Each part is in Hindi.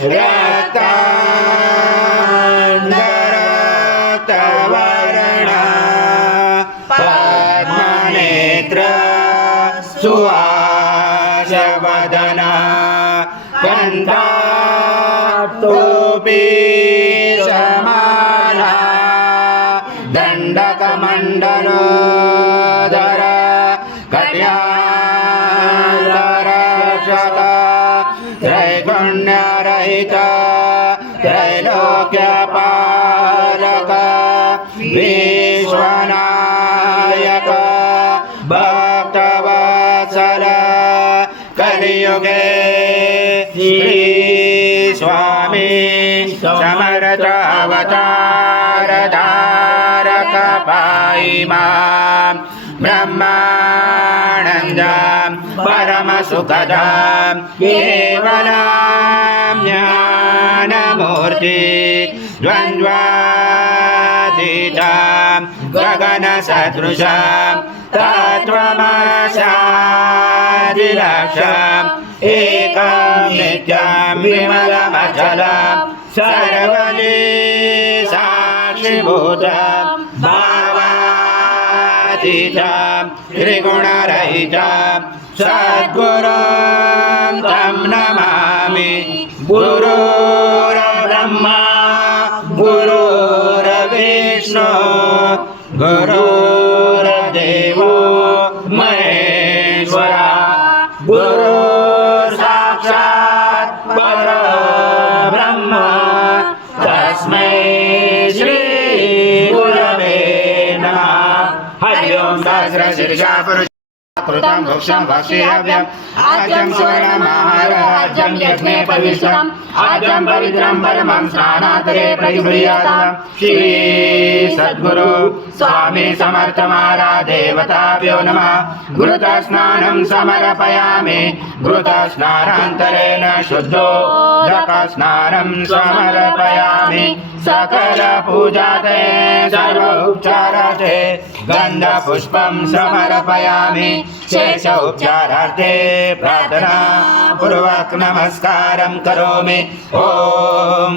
रक्तांगरक्तवर्ण पद्मनेत्र सुहासवदना कंठाटोपी समाना दंडकमंडलोदर कट्याधरक्षत त्रैगुण्यरहित त्रैलोक्यपालक विश्वनायक भक्तवत्सल कलियुगे श्री स्वामी समर्थ अवतार धारक पाहि मां ब्रह्मानन्दं परम सुखदं केवलं ज्ञानमूर्ति द्वन्द्वातीतं गगनसदृशं तत्त्वमस्यादिलक्ष्यम् एकं नित्यं विमलमचलं सर्वदि साक्षिभूतं भावातीतं त्रिगुणरहितं सद्गुरुं तं नमामि गुरुर्ब्रह्मा गुरुर्विष्णु गुरुर्देवो महेश्वरा गुरु साक्षात् परब्रह्म तस्मै श्री गुरवे नमः। हरि ओम सहस्रशीर्षा पुरुष कृतं भक्षं भक्ष्याव्यम् आज्यं सुवर्णमहाराज्यं यज्ञे पवित्रम् आज्यं पवित्रं परमं स्नानान्तरे प्रतिगृह्यातं श्री सद्गुरु स्वामी समर्थ महाराज देवताभ्यो नमः। घृतस्नानं समर्पयामि घृतस्नानान्तरेण शुद्धोदकस्नानं समर्पयामि सकल पूजाते सर्व उपचाराते गन्धपुष्पं समर्पयामि शेष उपचारार्थे प्रार्थना पूर्वक नमस्कारं करोमि। ओम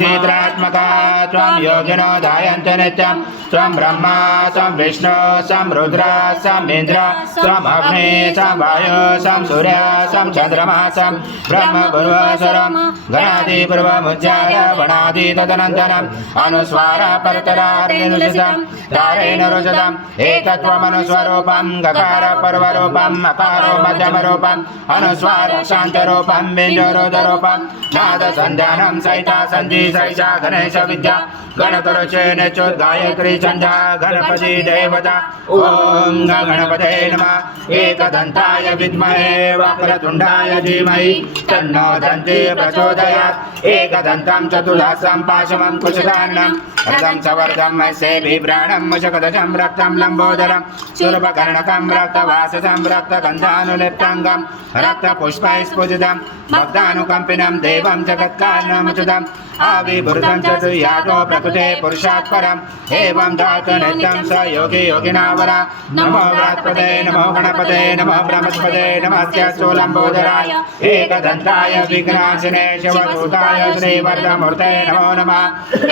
नेत्रात्मका त्वं योगिनो ध्यायन्ति नित्यं त्वं ब्रह्मा त्वं विष्णु त्वं रुद्र त्वं इन्द्र त्वं अग्नि त्वं वायु त्वं सूर्य त्वं चन्द्रमा त्वं ब्रह्म पूर्वस्वरं गणादिपूर्वमुच्चार वणादि तदनन्तरम् अनुस्वार परतरार्निरुचितं तारेण रुचितम् एकत्वमनुस्वरूपं गकार पर्वरूपं मकारो मध्यमरूपं अनुस्वार शान्तरूपं बिन्दुरुदरूपं नादसन्धानं सहिता सन्धि सैषा गणेश विद्या गणकरुचे नेचोद गायत्री छंदा गणपति देवता ओम गणपते नमः। एकदंताय विद्महे वक्रतुंडाय धीमहि तन्नो दन्ति प्रचोदयात् एकदन्तं चतुर्दशं पाशमं कुशधान्नं रथं सवर्धं मत्स्ये बिभ्राणं मुषकदशं रक्तं लम्बोदरं शूर्पकर्णकं रक्तवाससं रक्तगन्धानुलिप्ताङ्गं रक्तपुष्पैस्फुजितं भक्तानुकम्पिनं देवं जगत्कारणमुचितम् आविर्भूतं चतुर्यातो प्रकृते पुरुषात् परम् एवं धातु नित्यं स योगी योगिनावरा नमो व्रात्पते नमो गणपते नमो ब्रह्मस्पते नमस्ते सोलम्बोदराय एकदन्ताय विघ्नाशिने शिवदूताय श्रीवरदमूर्ते नमो नमः।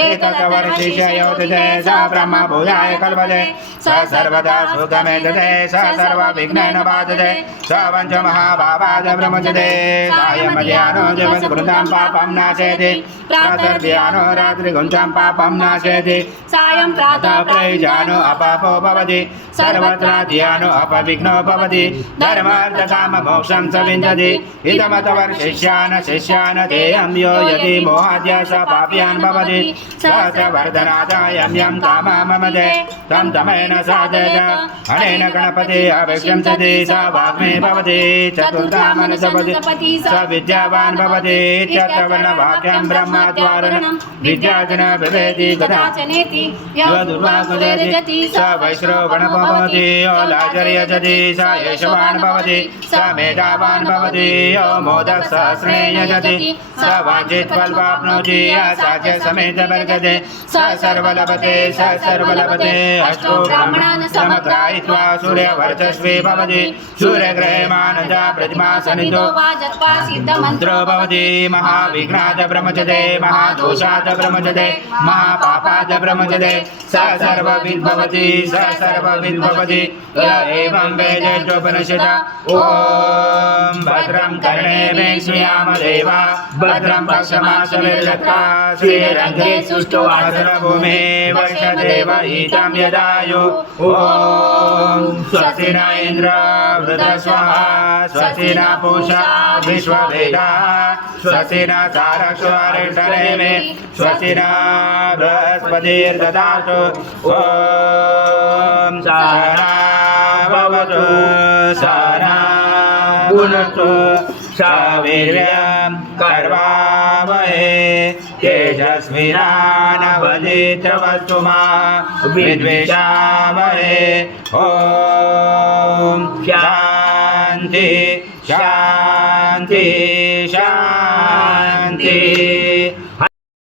एतत्वर्षिष्ययोतिते स ब्रह्मभूयाय कल्पते स सर्वदा सुखमे दते स सर्वविघ्नेन बाधते स पञ्चमहाभावाय ब्रह्मजते सायमध्याह्नो जगद्गुरुतां पापं नाशयति प्रातर्ध्यानो रात्रिगुञ्चां पापं नाशयति सायं प्रातः प्रयुजानो अपापो भवति सर्वत्र ध्यानो अपविघ्नो भवति धर्मार्थकाममोक्षं च विन्दति इदमतवर्षिष्यान् शिष्यान् देयं यो यदि मोहाद्य स पाप्यान् भवति स च वर्धनादायं यं कामं ममते तं तमेन साधयत अनेन गणपति अभिषंसति स वाग्मी भवति चतुर्थामनुसपति स विद्यावान् भवति इत्यत्र वर्णवाक्यं ब्रह्म धूमाद्वारणं विद्यार्जन भवेति कदाचनेति यो दुर्वाकुलेर्यजति स वैश्रवणो भवति यो लाजर्यजति स यशवान् भवति स मेधावान् भवति यो मोदक सहस्रे यजति स वाञ्छितफलवाप्नोति साध्य समेत वर्तते स सर्वलभते अष्टो ब्राह्मणान् समग्रायित्वा सूर्यवर्चस्वी भवति सूर्यग्रहमानजा प्रतिमा सनिधो वाजत्वा सिद्धमन्त्रो भवति महाविघ्नाद ब्रह्मचते महादोषाद ब्रह्मचते महापापाद ब्रह्मचते स सर्वविद् भवति एवं वेदेष्टोपनिषदा ॐ भद्रं कर्णेभिः श्रीयाम देवा भद्रं पश्यमाशविर्यथा श्रीरङ्गे सुष्ठु आसनभूमे वर्षदेव ईतं यदायु ॐ स्वस्ति न इन्द्र वृद्धस्वः स्वस्ति न पूषा विश्ववेदाः स्वस्ति न तारक्षवारिष्ठनेमि स्वस्ति न बृहस्पतिर्ददातु ॐ सहना भवतु सहना भुनक्तु सवीर्यं कर्वावहै तेजस्विनावधीतमस्तु मा विद्विषावहै ॐ शान्ति शान्ति शान्ति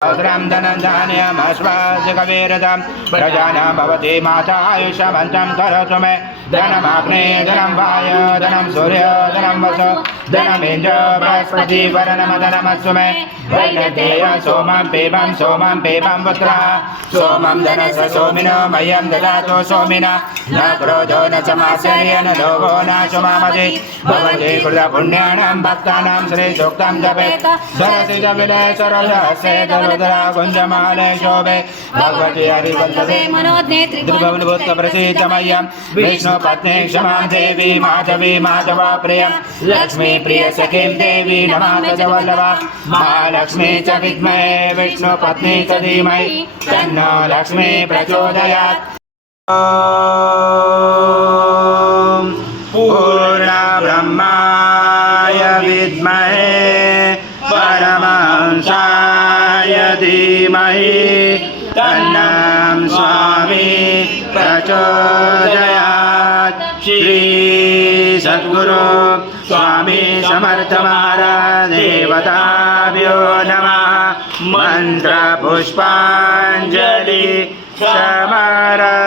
सहस्रं धनं धान्यमश्वासकवीरतं प्रजानां भवति माता आयुष्यवन्तं करोतु मे धनमाग्ने धनं वाय धनं सूर्य धनं वसु धनमिन्द्र बृहस्पति वरनमधनमस्तु मे वैनतेय सोमं पेपं पुत्रः सोमं धनस्य सोमिनो मह्यं ददातु सोमिना न क्रोधो न समाश्चर्य न लोभो न शुभामति भवति कृतपुण्यानां भक्तानां श्रीसूक्तं जपेत् सरसिज विलय सरलहस्ते दरुद्रा कुञ्जमाले शोभे भगवति हरिवल्लभे मनोज्ञेत्री त्रिभुवनभूत प्रसीद मह्यं विष्णुपत्नी क्षमां देवी माधवी माधवा प्रियं लक्ष्मी प्रिय सखीं देवी नमामि च वल्लभा महालक्ष्मी च विद्महे विष्णुपत्नी च धीमहि तन्नो लक्ष्मी प्रचोदयात् ॐ पूर्णब्रह्माय विद्महे परमहंसाय धीमहि तन्नं स्वामी प्रचोदयात् श्री सद्गुरु स्वामी समर्थ महाराज देवताभ्यो नमः मंत्र पुष्पांजलि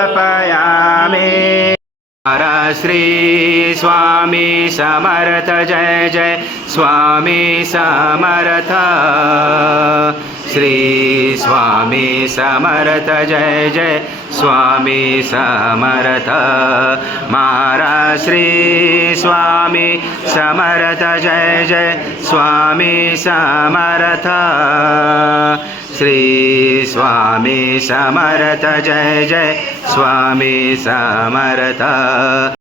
समर्पयामि। श्री स्वामी समर्थ जय जय स्वामी समर्थ श्री स्वामी समर्थ जय जय स्वामी समर्थ महाराज श्री स्वामी समर्थ जय जय स्वामी समर्थ श्री स्वामी समर्थ जय जय स्वामी समर्थ।